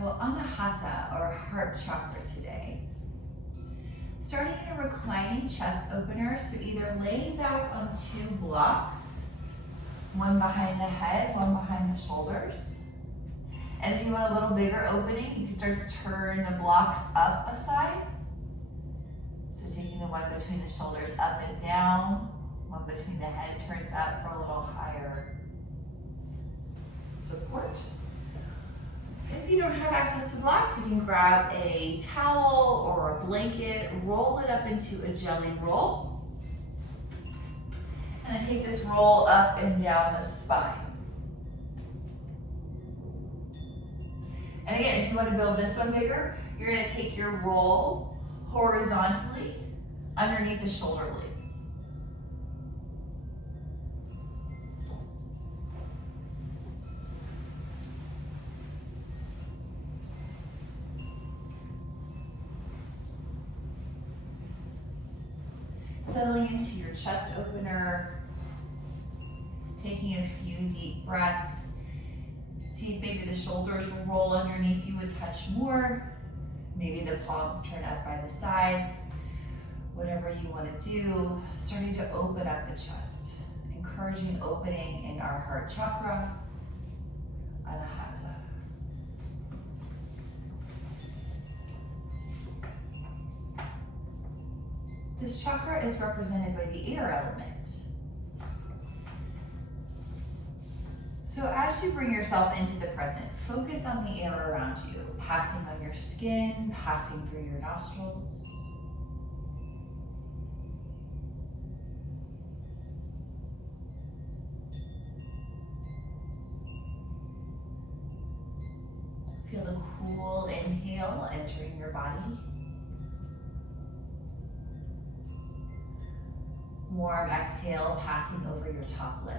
Anahata, or heart chakra today. Starting in a reclining chest opener, so either laying back on 2 blocks, one behind the head, one behind the shoulders. And if you want a little bigger opening, you can start to turn the blocks up a side. So taking the one between the shoulders up and down, one between the head turns up for a little higher support. If you don't have access to blocks, you can grab a towel or a blanket, roll it up into a jelly roll, and then take this roll up and down the spine. And again, if you want to build this one bigger, you're going to take your roll horizontally underneath the shoulder blades. Settling into your chest opener, taking a few deep breaths. See if maybe the shoulders will roll underneath you a touch more. Maybe the palms turn up by the sides. Whatever you want to do, starting to open up the chest, encouraging opening in our heart chakra, Anahata. This chakra is represented by the air element. So as you bring yourself into the present, focus on the air around you, passing on your skin, passing through your nostrils. Feel the cool inhale entering your body. Warm exhale passing over your top lip.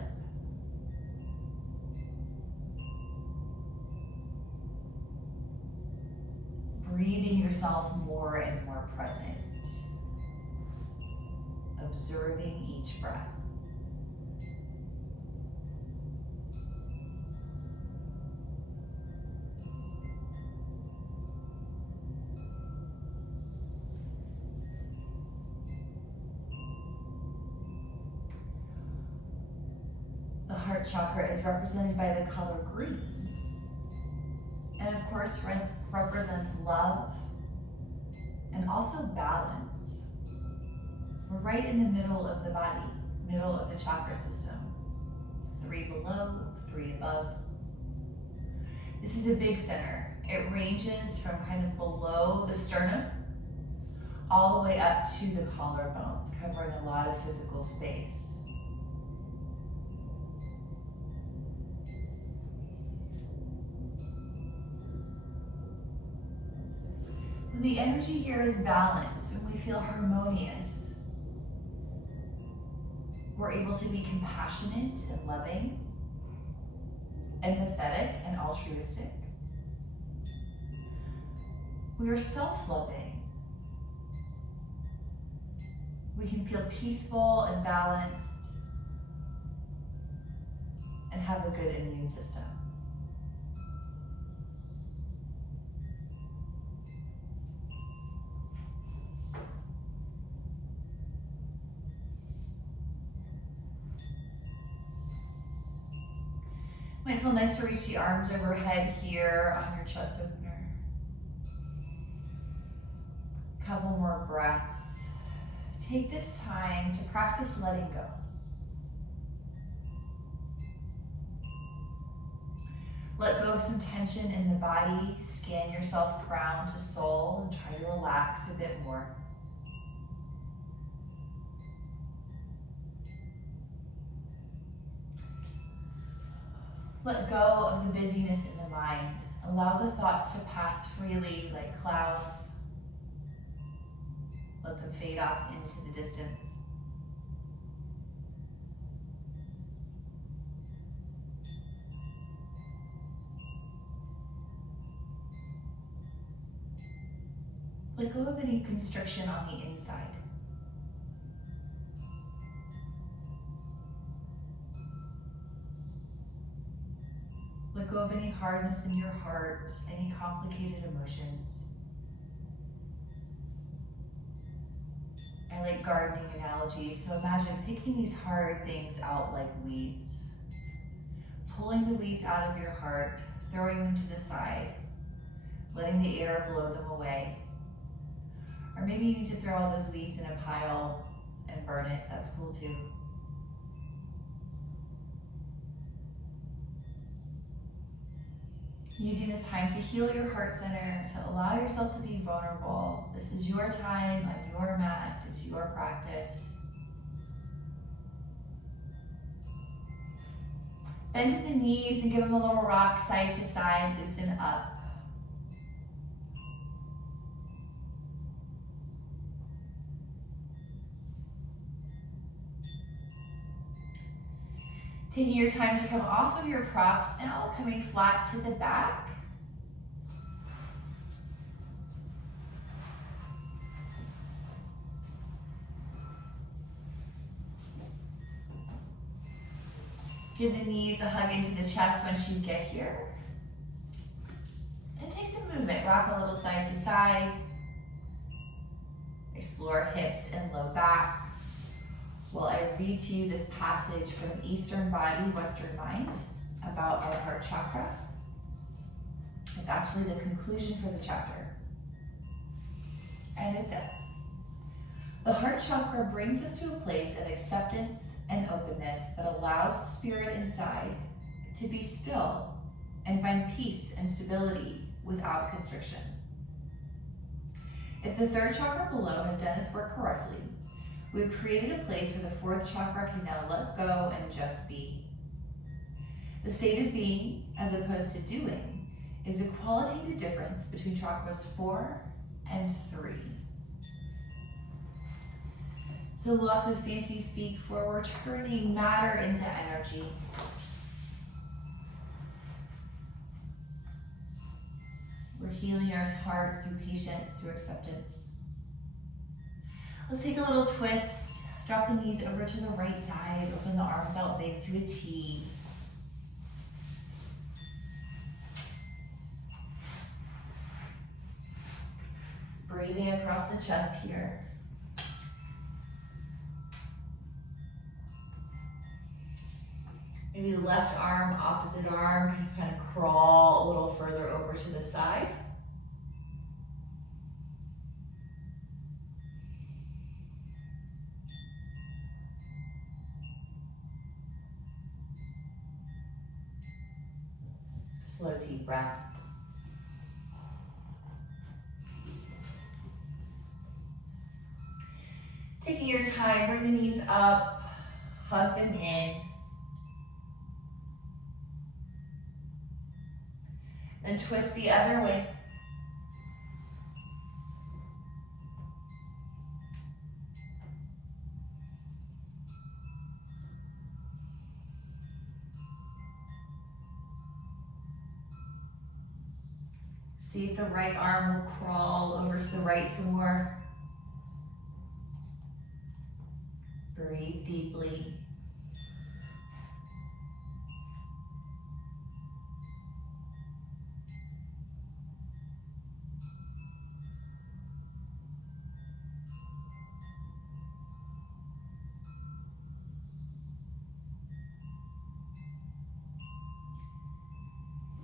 Breathing yourself more and more present. Observing each breath. The heart chakra is represented by the color green. And of course, represents love and also balance. We're right in the middle of the body, middle of the chakra system. 3 below, 3 above. This is a big center. It ranges from kind of below the sternum all the way up to the collarbones, covering a lot of physical space. The energy here is balanced. When we feel harmonious, we're able to be compassionate and loving, empathetic and altruistic. We are self-loving. We can feel peaceful and balanced and have a good immune system. Might feel nice to reach the arms overhead here on your chest opener. Couple more breaths. Take this time to practice letting go. Let go of some tension in the body. Scan yourself crown to soul and try to relax a bit more. Let go of the busyness in the mind. Allow the thoughts to pass freely like clouds. Let them fade off into the distance. Let go of any constriction on the inside. Let go of any hardness in your heart, any complicated emotions. I like gardening analogies, so imagine picking these hard things out like weeds. Pulling the weeds out of your heart, throwing them to the side, letting the air blow them away. Or maybe you need to throw all those weeds in a pile and burn it. That's cool too. Using this time to heal your heart center, to allow yourself to be vulnerable. This is your time on your mat. It's your practice. Bend to the knees and give them a little rock side to side, loosen up. Taking your time to come off of your props now, coming flat to the back. Give the knees a hug into the chest once you get here. And take some movement, rock a little side to side. Explore hips and low back. While I read to you this passage from Eastern Body, Western Mind about our heart chakra. It's actually the conclusion for the chapter. And it says, the heart chakra brings us to a place of acceptance and openness that allows the spirit inside to be still and find peace and stability without constriction. If the third chakra below has done its work correctly, we've created a place where the fourth chakra can now let go and just be. The state of being, as opposed to doing, is a qualitative difference between chakras 4 and 3. So lots of fancy speak for we're turning matter into energy. We're healing our heart through patience, through acceptance. Let's take a little twist. Drop the knees over to the right side. Open the arms out big to a T. Breathing across the chest here. Maybe the left arm, opposite arm can kind of crawl a little further over to the side. Slow, deep breath. Taking your time, bring the knees up, hug them in. Then twist the other way. See if the right arm will crawl over to the right some more. Breathe deeply.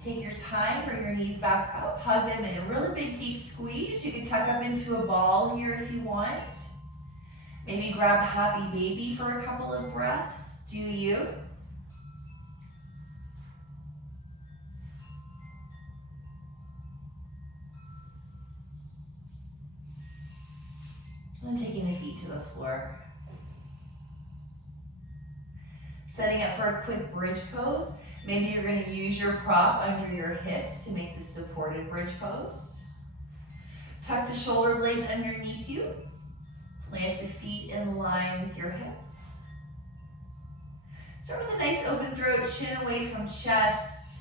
Take your time, bring your knees back up, hug them in a really big deep squeeze. You can tuck up into a ball here if you want. Maybe grab a happy baby for a couple of breaths. Do you? And then taking the feet to the floor. Setting up for a quick bridge pose. Maybe you're going to use your prop under your hips to make this supported bridge pose. Tuck the shoulder blades underneath you. Plant the feet in line with your hips. Start with a nice open throat, chin away from chest.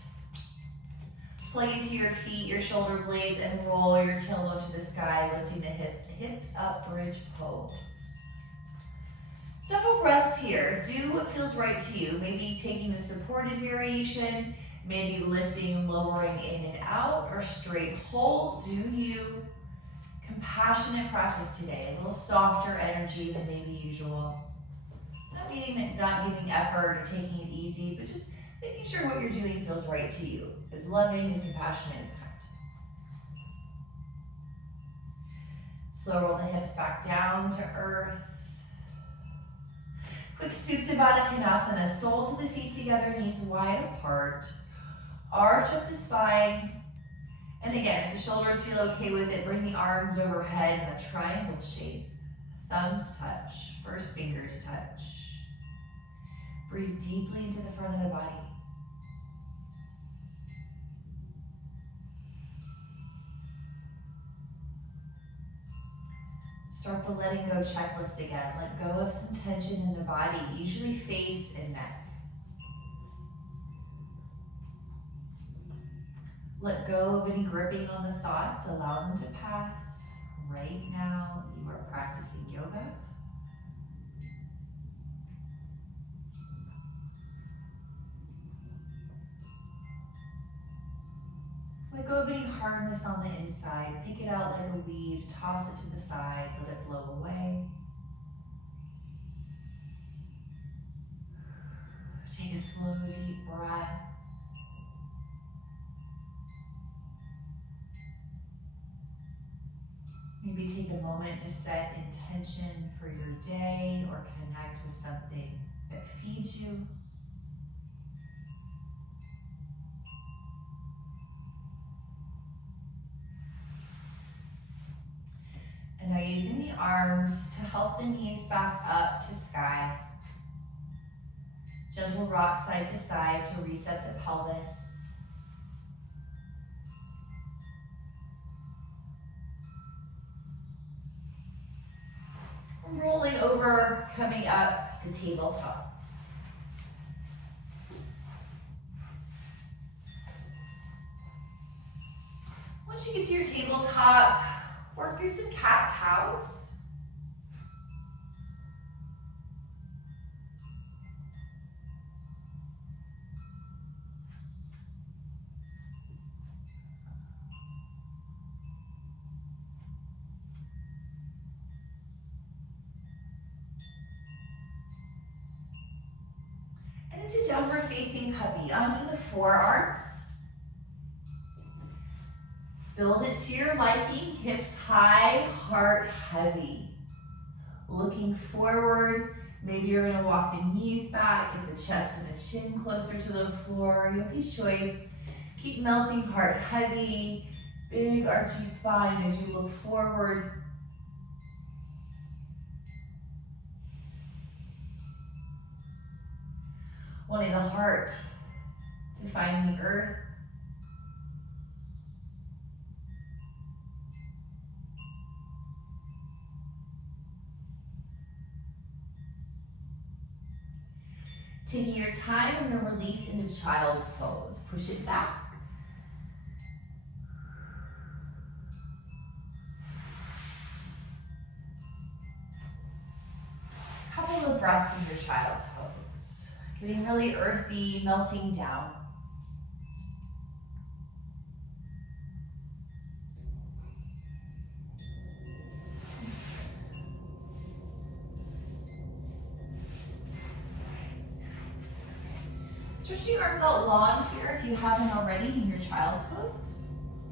Plug into your feet, your shoulder blades, and roll your tailbone to the sky, lifting the hips up, bridge pose. Several breaths here. Do what feels right to you. Maybe taking the supported variation, Maybe lifting, lowering in and out, or straight hold. Do you? Compassionate practice today, a little softer energy than maybe usual. Not giving effort or taking it easy, but just making sure what you're doing feels right to you. As loving, as compassionate, as kind. Slow roll the hips back down to earth. Quick Supta Baddha Konasana, soles of the feet together, knees wide apart. Arch up the spine. And again, if the shoulders feel okay with it, bring the arms overhead in a triangle shape. Thumbs touch, first fingers touch. Breathe deeply into the front of the body. Start the letting go checklist again. Let go of some tension in the body, usually face and neck. Let go of any gripping on the thoughts. Allow them to pass. Right now, you are practicing yoga. Let go of any hardness on the inside. Pick it out like a weed. Toss it to the side. Let it blow away. Take a slow, deep breath. Maybe take a moment to set intention for your day or connect with something that feeds you. And now using the arms to help the knees back up to sky. Gentle rock side to side to reset the pelvis. Rolling over, coming up to tabletop. Once you get to your tabletop, work through some cat-cows. And into downward facing puppy, onto the forearms. Build it to your liking, hips high, heart heavy. Looking forward, maybe you're gonna walk the knees back, get the chest and the chin closer to the floor, yogi's choice. Keep melting heart heavy, big archy spine as you look forward. Wanting the heart to find the earth. Taking your time, I'm going to release into child's pose. Push it back. Couple of breaths in your child's pose. Getting really earthy, melting down. Stretch your arms out long here if you haven't already in your child's pose.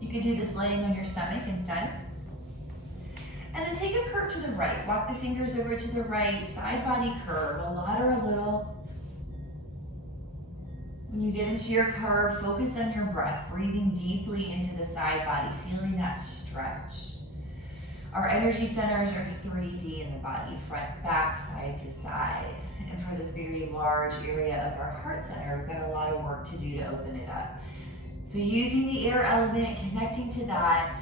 You could do this laying on your stomach instead. And then take a curve to the right. Walk the fingers over to the right, side body curve, a lot or a little. When you get into your curve, focus on your breath, breathing deeply into the side body, feeling that stretch. Our energy centers are 3D in the body, front, back, side to side. And for this very large area of our heart center, we've got a lot of work to do to open it up. So using the air element, connecting to that.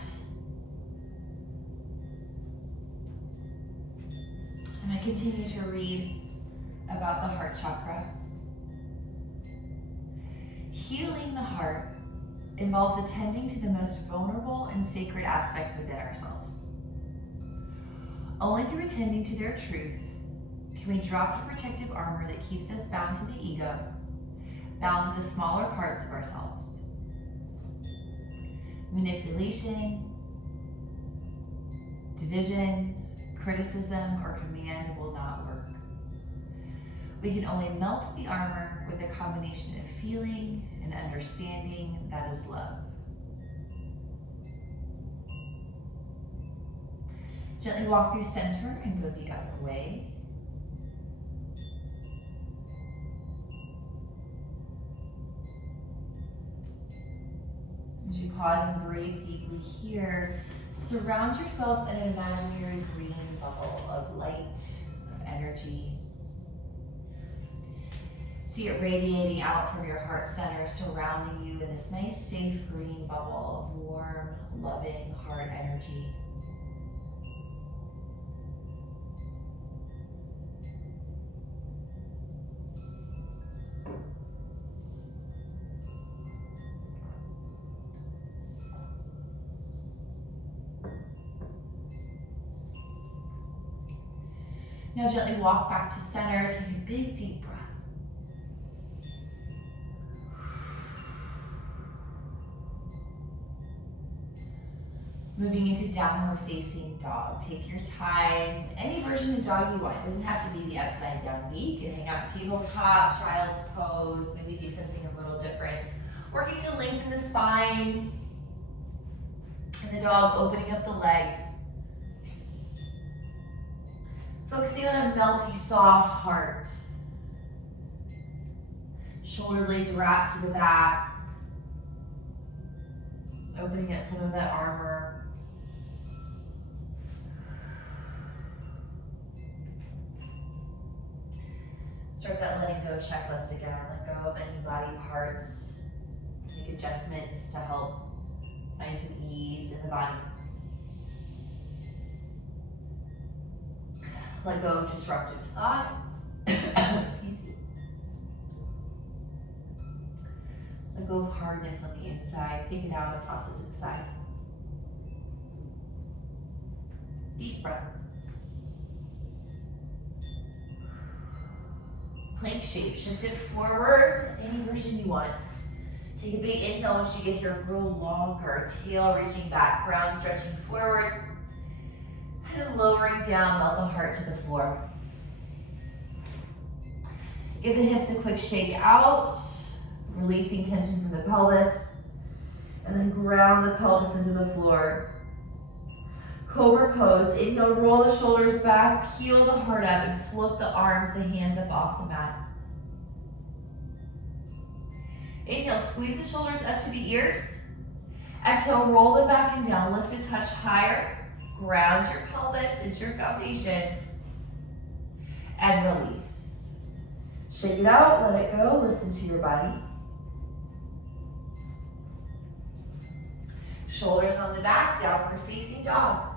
And I continue to read about the heart chakra. Healing the heart involves attending to the most vulnerable and sacred aspects within ourselves. Only through attending to their truth can we drop the protective armor that keeps us bound to the ego, bound to the smaller parts of ourselves. Manipulation, division, criticism, or command will not work. We can only melt the armor with a combination of feeling and understanding that is love. Gently walk through center and go the other way. As you pause and breathe deeply here, surround yourself in an imaginary green bubble of light, of energy. See it radiating out from your heart center, surrounding you in this nice, safe green bubble of warm, loving heart energy. Now gently walk back to center, take a big deep breath. Moving into downward facing dog. Take your time, any version of dog you want. It doesn't have to be the upside down knee. You can hang out tabletop, child's pose, maybe do something a little different. Working to lengthen the spine, and the dog opening up the legs. Focusing on a melty, soft heart. Shoulder blades wrapped to the back. Opening up some of that armor. Start that letting go checklist again. Let go of any body parts. Make adjustments to help find some ease in the body. Let go of disruptive thoughts. Excuse me. Let go of hardness on the inside. Pick it out and toss it to the side. Deep breath. Plank shape. Shift it forward, any version you want. Take a big inhale once you get here. Grow longer. Tail reaching back. Crown stretching forward. And lowering down, melt the heart to the floor. Give the hips a quick shake out, releasing tension from the pelvis, and then ground the pelvis into the floor. Cobra pose. Inhale, roll the shoulders back, peel the heart up, and float the arms, the hands up off the mat. Inhale, squeeze the shoulders up to the ears. Exhale, roll them back and down, lift a touch higher. Ground your pelvis, it's your foundation. And release. Shake it out, let it go, listen to your body. Shoulders on the back, downward facing dog.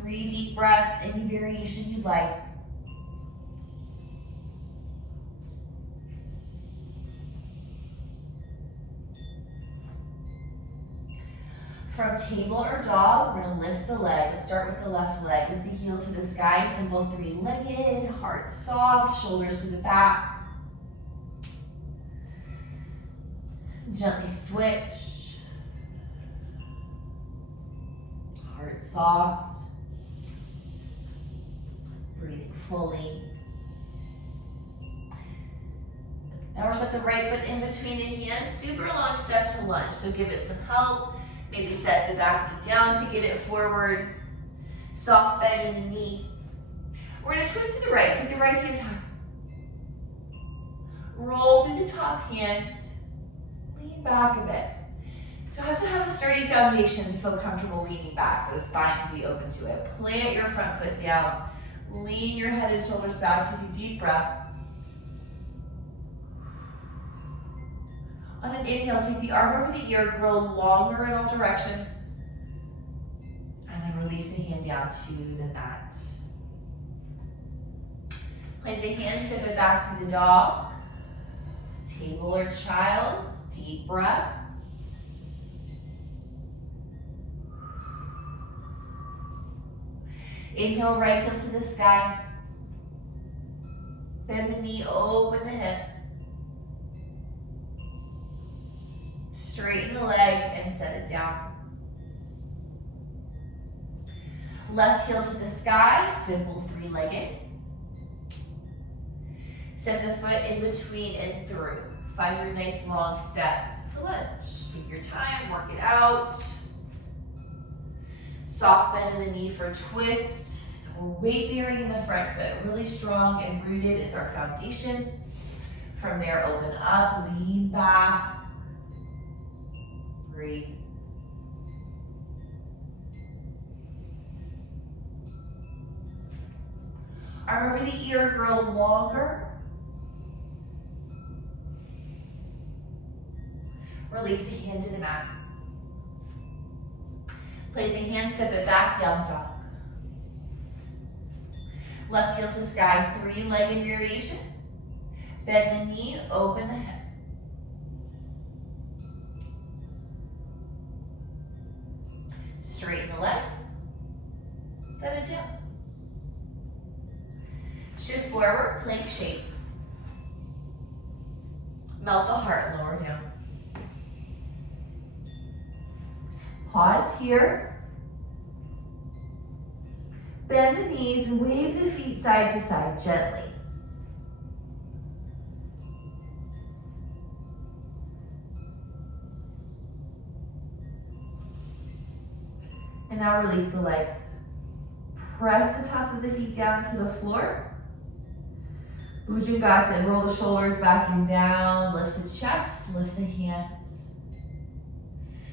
Three deep breaths, any variation you'd like. From table or dog, we're gonna lift the leg. Let's start with the left leg. Lift the heel to the sky, simple three-legged, heart soft, shoulders to the back. Gently switch. Heart soft. Breathing fully. Now we're set the right foot in between the hands. Super long step to lunge, so give it some help. Maybe set the back knee down to get it forward. Soft bend in the knee. We're gonna twist to the right. Take the right hand top. Roll through the top hand. Lean back a bit. So you have to have a sturdy foundation to feel comfortable leaning back, for the spine to be open to it. Plant your front foot down. Lean your head and shoulders back. Take a deep breath. On an inhale, take the arm over the ear, grow longer in all directions. And then release the hand down to the mat. Plant the hands, step it back through the dog. Table or child, deep breath. Inhale, right heel to the sky. Bend the knee, open the hip. Straighten the leg and set it down. Left heel to the sky, simple three-legged. Set the foot in between and through. Find your nice long step to lunge. Take your time, work it out. Soft bend in the knee for twist. So we're weight bearing in the front foot, really strong and rooted. It's our foundation. From there, open up, lean back. Breathe. Arm over the ear, grow longer. Release the hand to the mat. Place the hand, step it back, down dog. Left heel to sky, three-legged variation. Bend the knee, open the hip. Straighten the leg. Set it down. Shift forward, plank shape. Melt the heart, lower down. Pause here. Bend the knees and wave the feet side to side gently. And now release the legs. Press the tops of the feet down to the floor. Bhujangasana, roll the shoulders back and down, lift the chest, lift the hands.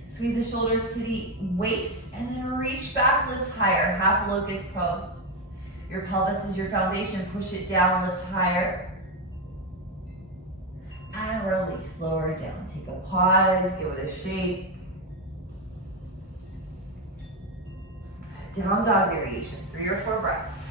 Squeeze the shoulders to the waist and then reach back, lift higher, half locust pose. Your pelvis is your foundation, push it down, lift higher. And release, lower down. Take a pause, give it a shape. Down dog variation, 3 or 4 breaths.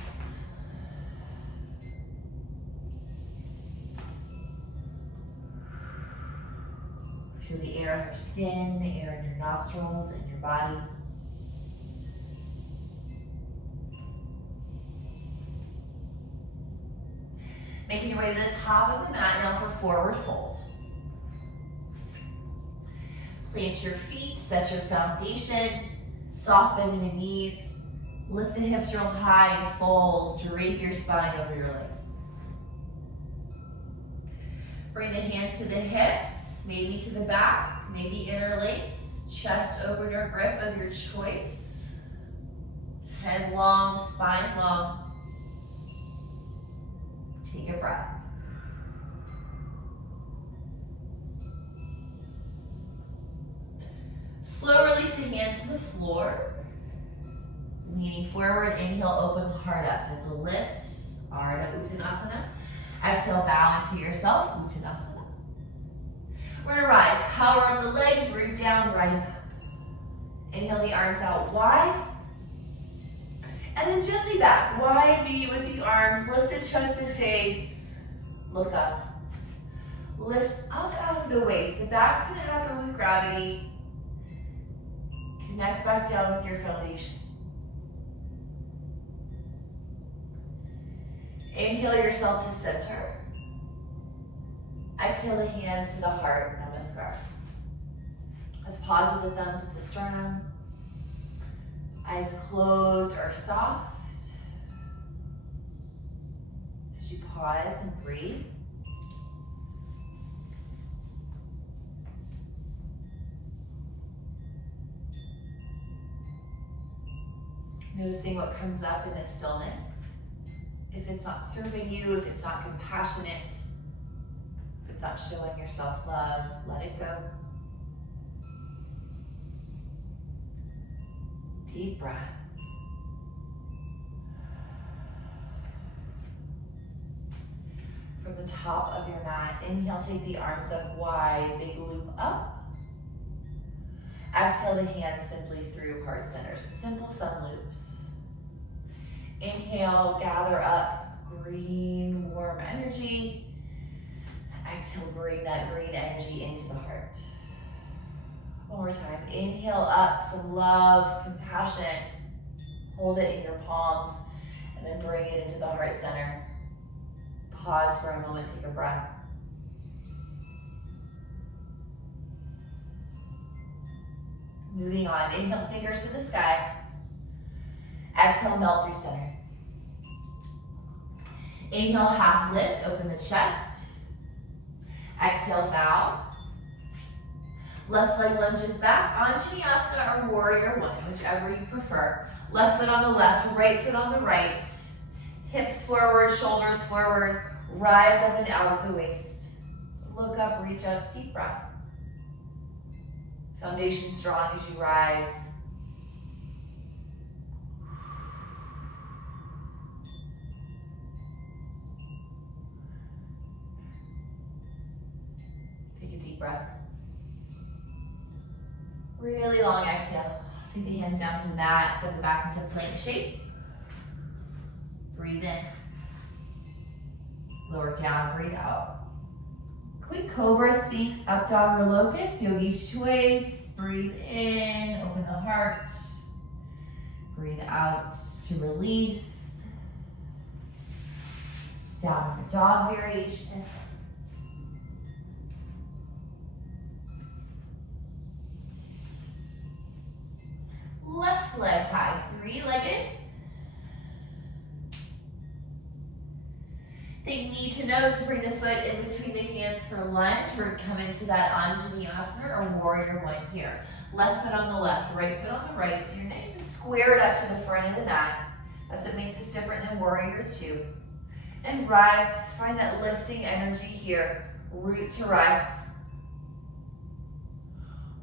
Feel the air in your skin, the air in your nostrils and your body. Making your way to the top of the mat now for forward fold. Plant your feet, set your foundation, soft bend in the knees, lift the hips real high and fold, drape your spine over your legs. Bring the hands to the hips, maybe to the back, maybe interlace, chest opener grip of your choice. Head long, spine long. Take a breath. Slow release the hands to the floor. Leaning forward, inhale, open the heart up. Mental lift, Ardha Uttanasana. Exhale, bow into yourself, Uttanasana. We're gonna rise, power up the legs, root down, rise up. Inhale the arms out wide. And then gently back, wide V with the arms, lift the chest and face, look up. Lift up out of the waist, the back's gonna happen with gravity. Connect back down with your foundation. Inhale yourself to center. Exhale the hands to the heart, namaskar. Let's pause with the thumbs at the sternum. Eyes closed or soft. As you pause and breathe. Noticing what comes up in the stillness. If it's not serving you, if it's not compassionate, if it's not showing yourself love, let it go. Deep breath. From the top of your mat, inhale, take the arms up wide, big loop up. Exhale the hands simply through heart center, so simple sun loops. Inhale, gather up green, warm energy. Exhale, bring that green energy into the heart. One more time. Inhale up, some love, compassion. Hold it in your palms, and then bring it into the heart center. Pause for a moment, take a breath. Moving on, inhale, fingers to the sky. Exhale, melt through center. Inhale, half lift, open the chest. Exhale, bow. Left leg lunges back, Anjaneyasana or Warrior One, whichever you prefer. Left foot on the left, right foot on the right. Hips forward, shoulders forward. Rise up and out of the waist. Look up, reach up, deep breath. Foundation strong as you rise. Take a deep breath. Really long exhale. Take the hands down to the mat, set the back into plank shape. Breathe in. Lower down, breathe out. Quick cobra, sphinx, up dog or locust, yogi's choice. Breathe in, open the heart. Breathe out to release. Downward dog variation. Left leg high, three-legged. Think knee to nose to bring the foot in between the hands for lunge. We're coming to that Anjaneyasana or Warrior One here. Left foot on the left, right foot on the right. So you're nice and squared up to the front of the mat. That's what makes us different than Warrior Two. And rise, find that lifting energy here. Root to rise.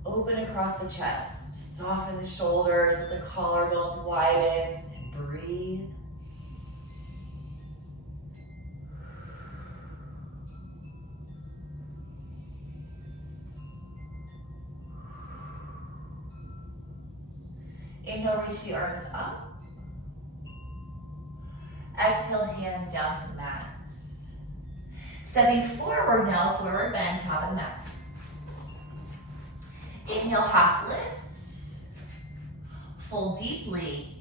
Open across the chest. Soften the shoulders, let the collarbones widen, and breathe. Inhale, reach the arms up. Exhale, hands down to the mat. Stepping forward now, forward bend, top of the mat. Inhale, half lift. Fold deeply.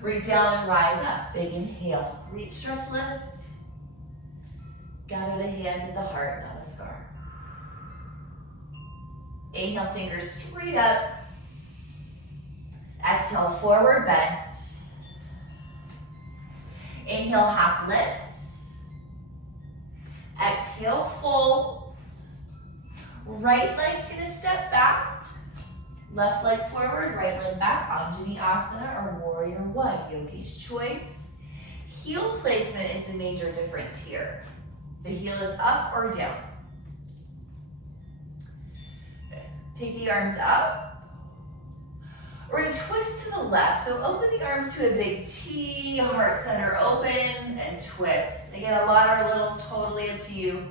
Reach down and rise up. Big inhale. Reach, stretch, lift. Gather the hands at the heart, namaskar. Inhale, fingers straight up. Exhale, forward bend. Inhale, half lift. Exhale, fold. Right leg's gonna step back. Left leg forward, right leg back. Anjaneyasana or Warrior One, yogi's choice. Heel placement is the major difference here. The heel is up or down. Take the arms up. We're gonna twist to the left. So open the arms to a big T, heart center open, and twist. Again, a lot or a little is totally up to you.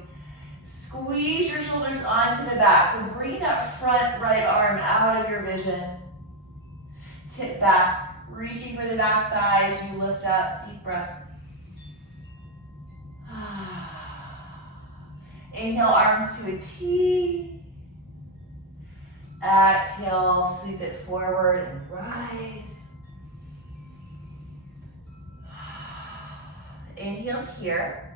Squeeze your shoulders onto the back. So bring that front right arm out of your vision. Tip back, reaching for the back thigh as you lift up. Deep breath. Inhale, arms to a T. Exhale, sweep it forward and rise. Inhale here.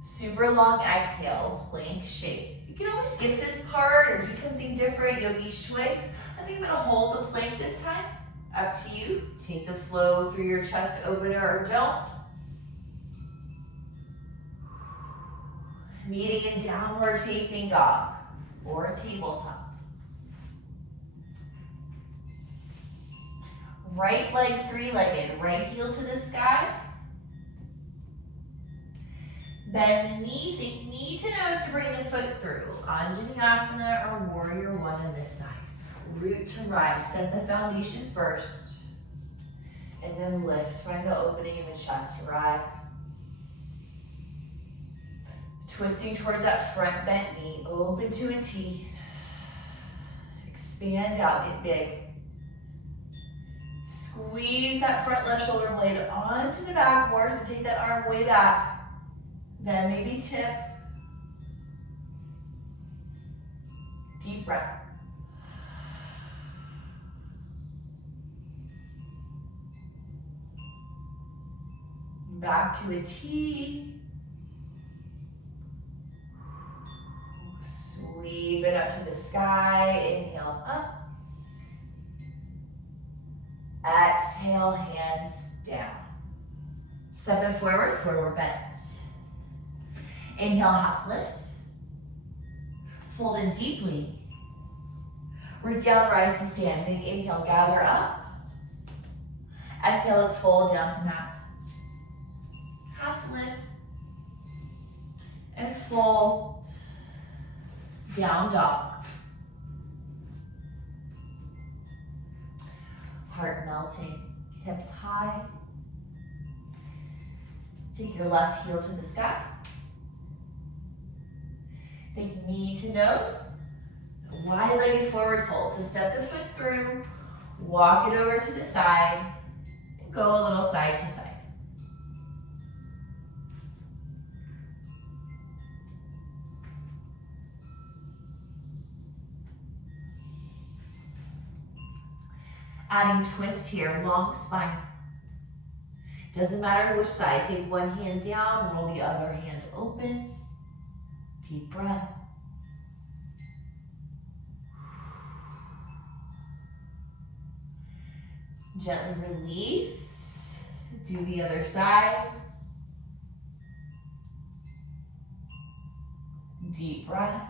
Super long exhale, plank shape. You can always skip this part or do something different, yogi's choice. I think I'm gonna hold the plank this time. Up to you. Take the flow through your chest opener or don't. Meeting in downward facing dog or a tabletop. Right leg three-legged, right heel to the sky. Bend the knee, think knee to nose to bring the foot through. Anjaneyasana or Warrior One on this side. Root to rise, set the foundation first. And then lift, find the opening in the chest, rise. Twisting towards that front bent knee, open to a T. Expand out, get big. Squeeze that front left shoulder blade onto the back boards and take that arm way back. Then maybe tip. Deep breath. Back to a T. Sweep it up to the sky. Inhale up. Exhale, hands down. Step it forward, forward bend. Inhale, half lift. Fold in deeply. Root down, rise to stand. Big inhale, gather up. Exhale, let's fold down to mat. Half lift. And fold. Down dog. Heart melting, hips high. Take your left heel to the sky. Think knee to nose. Wide-legged forward fold. So step the foot through, walk it over to the side, and go a little side to side. Adding twist here, long spine. Doesn't matter which side. Take one hand down, roll the other hand open. Deep breath. Gently release. Do the other side. Deep breath.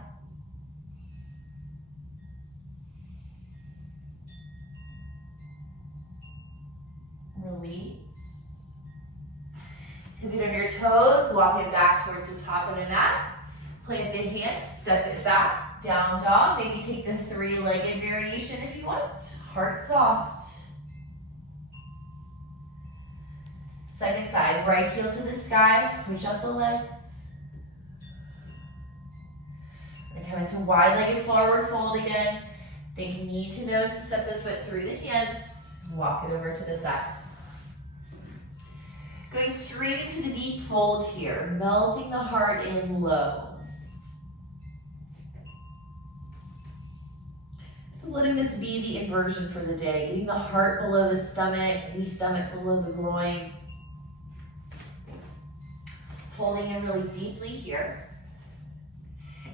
Release. Pivot on your toes, walk it back towards the top of the mat. Plant the hands, step it back, down dog. Maybe take the three-legged variation if you want. Heart soft. Second side, right heel to the sky, switch up the legs. We're gonna come into wide-legged forward fold again. Think knee to nose to step the foot through the hands. Walk it over to the side. Going straight into the deep fold here, melting the heart in low. So letting this be the inversion for the day, getting the heart below the stomach, maybe stomach below the groin. Folding in really deeply here.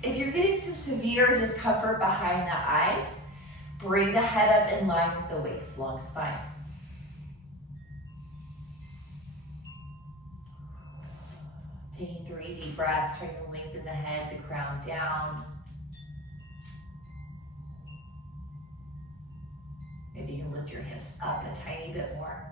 If you're getting some severe discomfort behind the eyes, bring the head up in line with the waist, long spine. Taking 3 deep breaths, trying to lengthen the head, the crown down. Maybe you can lift your hips up a tiny bit more.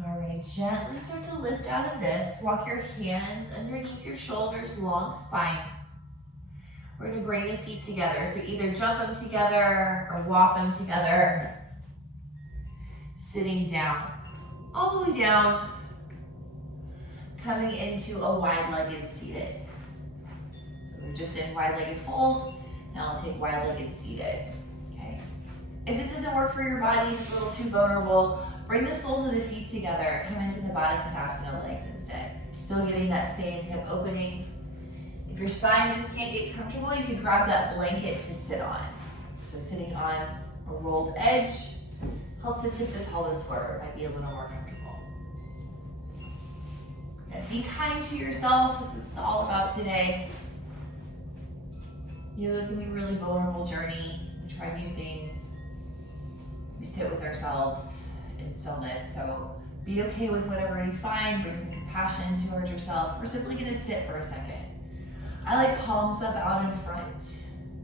All right, gently start to lift out of this. Walk your hands underneath your shoulders, long spine. We're gonna bring the feet together. So either jump them together or walk them together. Sitting down, all the way down. Coming into a wide-legged seated. So we're just in wide-legged fold. Now I'll take wide-legged seated, okay? If this doesn't work for your body, it's a little too vulnerable, bring the soles of the feet together, come into the Baddha Konasana legs instead. Still getting that same hip opening. If your spine just can't get comfortable, you can grab that blanket to sit on. So sitting on a rolled edge helps to tip the pelvis forward, might be a little more comfortable. And be kind to yourself, that's what it's all about today. Yoga can be a really vulnerable journey. We try new things. We sit with ourselves in stillness. So be okay with whatever you find, bring some compassion towards yourself. We're simply gonna sit for a second. I like palms up out in front,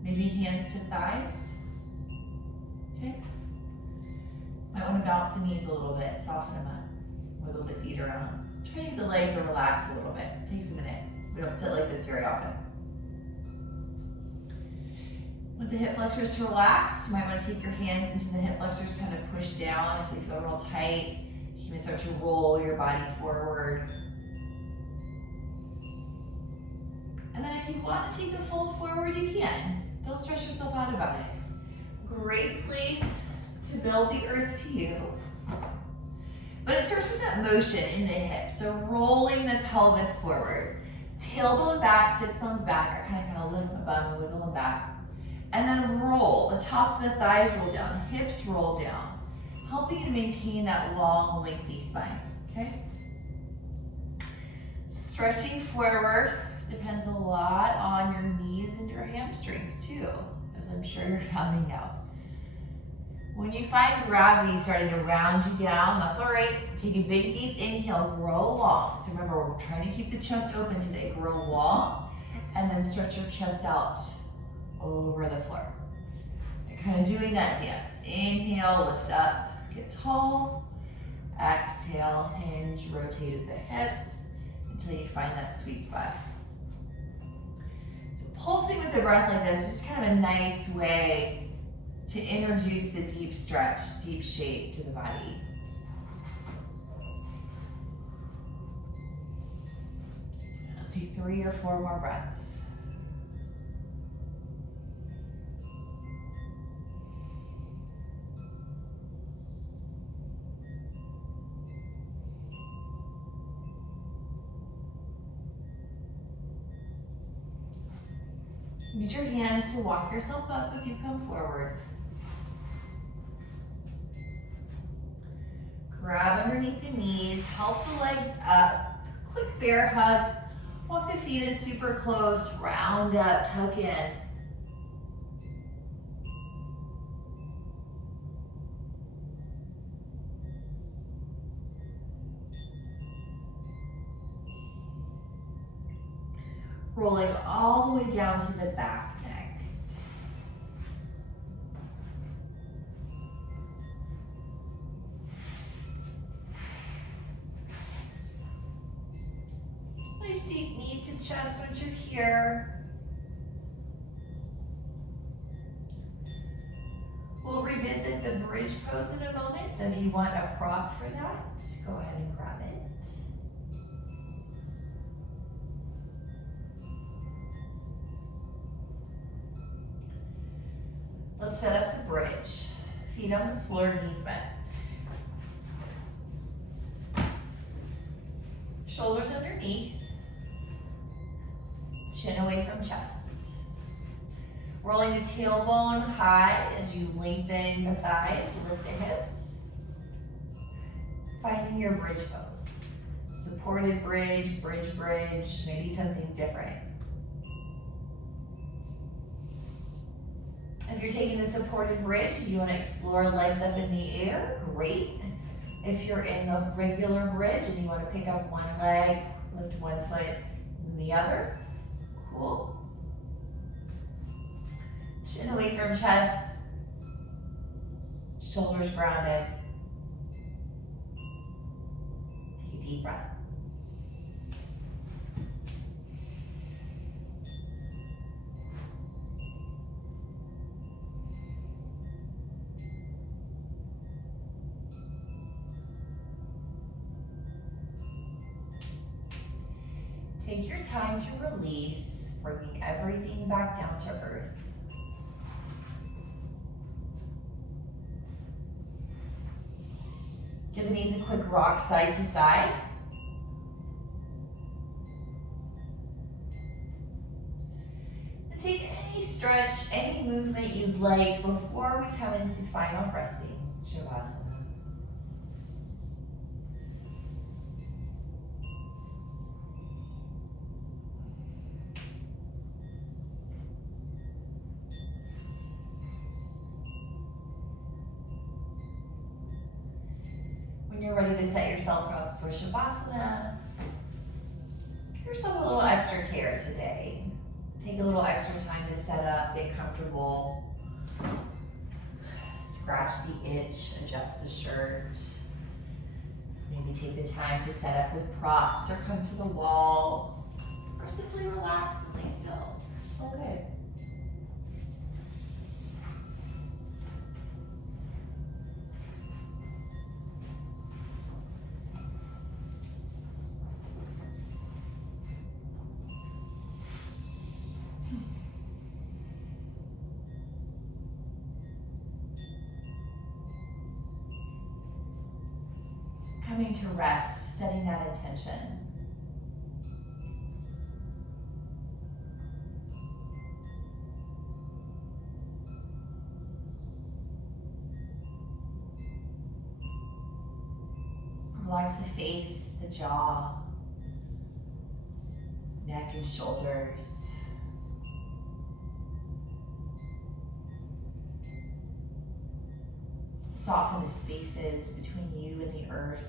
maybe hands to thighs. Okay. Might wanna bounce the knees a little bit, soften them up, wiggle the feet around. Try to get the legs to relax a little bit. It takes a minute. We don't sit like this very often. Want the hip flexors to relax, you might want to take your hands into the hip flexors, kind of push down if they feel real tight. You can start to roll your body forward. And then if you want to take the fold forward, you can. Don't stress yourself out about it. Great place to build the earth to you. But it starts with that motion in the hips. So rolling the pelvis forward. Tailbone back, sits bones back. I kind of lift my bum and wiggle them back. And then roll. The tops of the thighs roll down. Hips roll down. Helping you to maintain that long, lengthy spine. Okay? Stretching forward depends a lot on your knees and your hamstrings too, as I'm sure you're finding out. When you find gravity starting to round you down, that's all right. Take a big deep inhale, grow long. So remember, we're trying to keep the chest open today. Grow long, and then stretch your chest out over the floor. You're kind of doing that dance. Inhale, lift up, get tall. Exhale, hinge, rotate at the hips until you find that sweet spot. So pulsing with the breath like this is just kind of a nice way to introduce the deep stretch, deep shape to the body. Let's do 3 or 4 more breaths. Use your hands to walk yourself up if you come forward. Grab underneath the knees, help the legs up. Quick bear hug. Walk the feet in super close, round up, tuck in. Rolling all the way down to the back next. Nice deep knees to chest once you're here. We'll revisit the bridge pose in a moment, so if you want a prop for that, go ahead and grab it. Let's set up the bridge. Feet on the floor, knees bent. Shoulders underneath. Chin away from chest. Rolling the tailbone high as you lengthen the thighs, lift the hips. Finding your bridge pose. Supported bridge, bridge, bridge, maybe something different. If you're taking the supported bridge, you want to explore legs up in the air, great. If you're in the regular bridge and you want to pick up one leg, lift one foot and the other, cool. Chin away from chest, shoulders grounded. Take a deep breath. Take your time to release, bringing everything back down to earth. Give the knees a quick rock side to side. And take any stretch, any movement you'd like before we come into final resting, Shavasana. When you're ready to set yourself up for Shavasana, give yourself a little extra care today. Take a little extra time to set up, get comfortable, scratch the itch, adjust the shirt. Maybe take the time to set up with props or come to the wall, or simply relax and lay still. It's all good. Coming to rest, setting that intention. Relax the face, the jaw, neck and shoulders. Soften the spaces between you and the earth.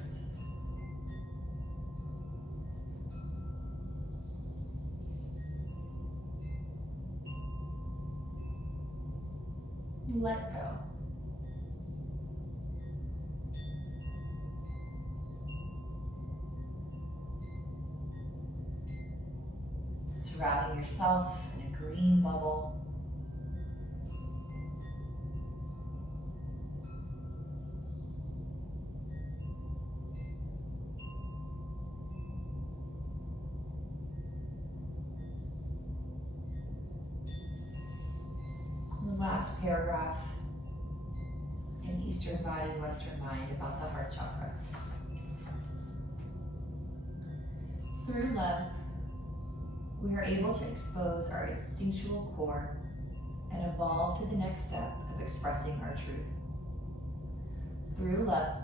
Let go. Surrounding yourself in a green bubble. The last paragraph in Eastern Body, Western Mind about the heart chakra. Through love, we are able to expose our instinctual core and evolve to the next step of expressing our truth. Through love,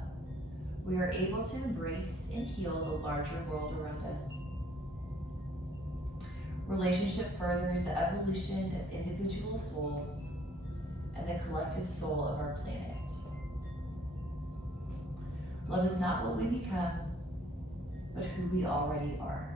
we are able to embrace and heal the larger world around us. Relationship furthers the evolution of individual souls and the collective soul of our planet. Love is not what we become, but who we already are.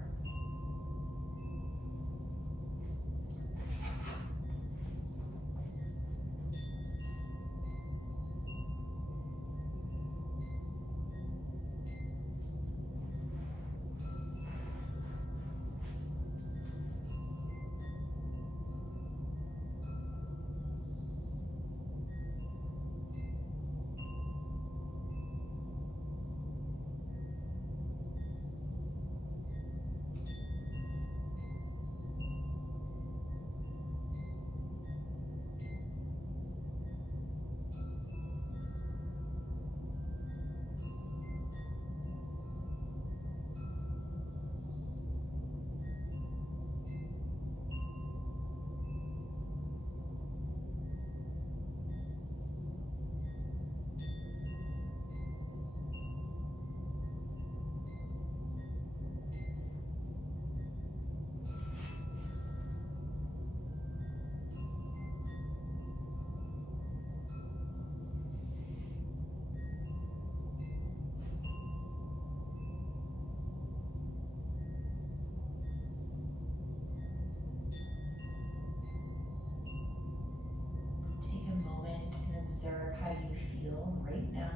Observe how you feel right now.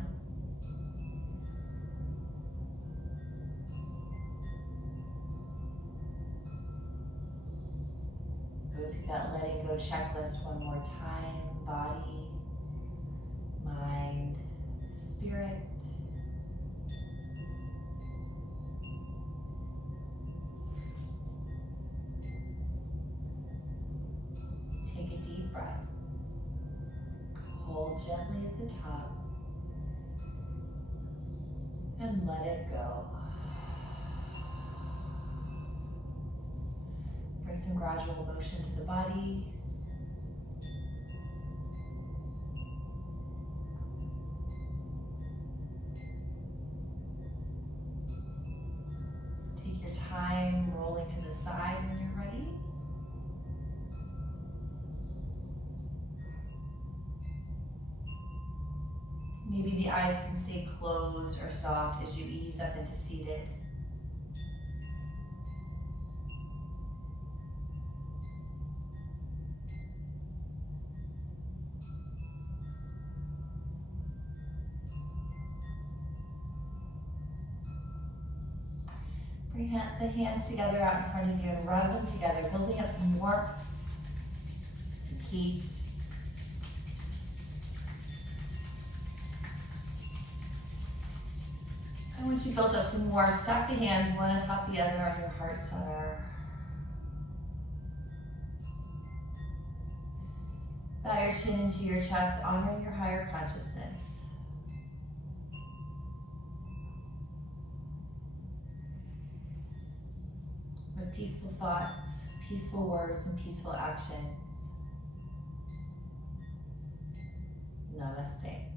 Go through that letting go checklist one more time. Body, mind, spirit. Take a deep breath. Hold gently at the top and let it go. Bring some gradual motion to the body. Take your time rolling to the side when you're ready. Maybe the eyes can stay closed or soft as you ease up into seated. Bring the hands together out in front of you and rub them together, building up some warmth and heat. And once you've built up some warmth, stack the hands one on top of the other on your heart center. Bow your chin into your chest, honoring your higher consciousness. with peaceful thoughts, peaceful words, and peaceful actions. Namaste.